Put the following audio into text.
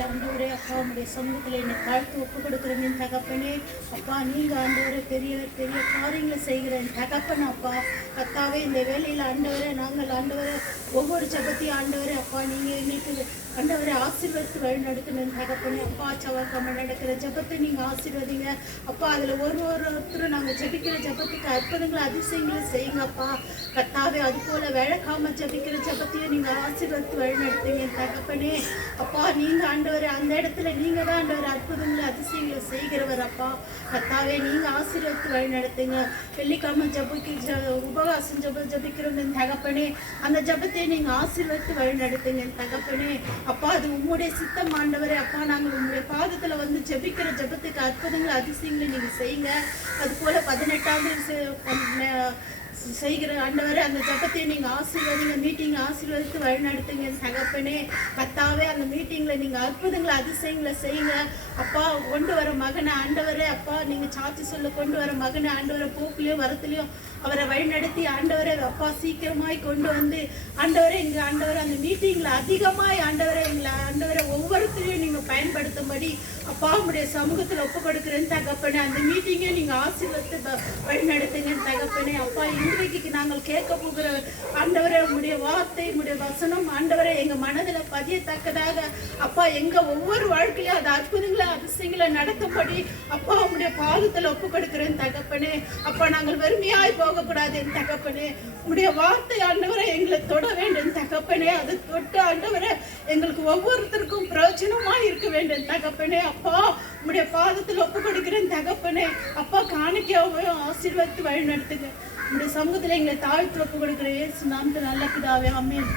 ஆண்டவரே அப்பா உடைய சமூகத்தில் என்னை தாழ்த்து ஒப்பு கொடுக்குறேன் என் தகப்பனே. அப்பா நீங்கள் ஆண்டவரை பெரிய பெரிய காரியங்களை செய்கிற என் தகப்பன் அப்பா. கத்தாவே இந்த வேலையில் ஆண்டவரை நாங்கள் ஆண்டவரை ஒவ்வொரு ஜபத்தையும் ஆண்டவரே அப்பா நீங்கள் எங்களுக்கு ஆண்டவரை ஆசீர்வதித்து வழி நடத்தணும் தகப்பனே. அப்பா சவக்காம நடக்கிற ஜபத்தை நீங்கள் ஆசீர்வதிங்க அப்பா. அதில் ஒருத்தரும் நாங்கள் ஜபிக்கிற ஜபத்துக்கு அற்புதங்களை அதிசயங்களை செய்யுங்க அப்பா. கத்தாவே அது போல விளக்காம ஜபிக்கிற ஜபத்தையும் நீங்கள் ஆசீர்வதித்து வழி நடத்துங்க என் தகப்பனே. அப்பா நீங்கள் ஆண்டவர் அந்த இடத்துல நீங்கள் தான் ஆண்டவர் அற்புதங்களை அதிசயங்களை செய்கிறவர் அப்பா. கத்தாவே நீங்கள் ஆசீர்வதித்து வழி நடத்துங்க. வெள்ளிக்கிழமை உபவாசம் ஜபிக்கிறோம் என் தகப்பனே. அந்த ஜபத்தை நீங்கள் ஆசீர்வதித்து வழி நடத்துங்க என் தகப்பனே. அப்பா அது உம்முடைய சித்தம் ஆண்டவரே. அப்பா நாங்கள் உங்களுடைய பாதத்தில் வந்து ஜபிக்கிற ஜபத்துக்கு அற்புதங்களை அதிசயங்களை நீங்கள் செய்யுங்க. அது போல 18ஆம் செய்கிற ஆண்டவரே அந்த ஜபத்தை நீங்கள் ஆசீர்வதிங்க. மீட்டிங்கை ஆசீர்வதித்து வழிநடத்துங்க தகப்பனே. கத்தாவே அந்த மீட்டிங்கில் நீங்கள் அற்புதங்களை அதிசயங்களை செய்யுங்க அப்பா. கொண்டு வர மகனை ஆண்டவரே அப்பா நீங்கள் சாட்சி சொல்ல கொண்டு வர மகனை ஆண்டவரை போக்குலையும் வரத்துலையும் அவரை வழிநடத்தி ஆண்டவரை அப்பா சீக்கிரமாய் கொண்டு வந்து ஆண்டவரை எங்கள் ஆண்டவரை அந்த மீட்டிங்கில் அதிகமாய் ஆண்டவரை எங்களை ஆண்டவரை ஒவ்வொருத்தரையும் நீங்கள் பயன்படுத்தும்படி அப்பா உங்களுடைய சமூகத்தில் ஒப்பு கொடுக்குறேன்னு தகப்பனே. அந்த மீட்டிங்கை நீங்கள் ஆசீர்வதித்து வழிநடத்துங்க தகப்பனே. அப்பா இன்றைக்கு நாங்கள் கேட்க போகிற ஆண்டவரை உங்களுடைய வார்த்தை உங்களுடைய வசனம் ஆண்டவரை எங்கள் மனதில் பதியத்தக்கதாக அப்பா எங்கள் ஒவ்வொரு வாழ்க்கையிலும் அது அற்புதங்களை அதிசயங்களை நடத்தும்படி அப்பா உங்களுடைய பாதத்தில் ஒப்பு கொடுக்குறேன் தகப்பனே. அப்பா நாங்கள் வெறுமையாய் போகக்கூடாது என் தகப்பனே. உங்களுடைய வார்த்தை ஆண்டவரை எங்களை தொட வேண்டும் தகப்பனே. அது தொட்டு ஆண்டவரை எங்களுக்கு ஒவ்வொருத்தருக்கும் பிரயோஜனமாக இருக்க வேண்டும் தகப்பனே. அப்பா உங்களுடைய பாதத்தில் ஒப்பு கொடுக்கிறேன் தகப்பனே. அப்பா காணிக்கையாகவும் ஆசீர்வதித்து வழி நடத்துங்க. உங்களுடைய சமூகத்தில் எங்களை தாழ்த்து ஒப்பு கொடுக்கிற இயேசு நாமத்தில் நல்ல பிதாவே ஆமென்.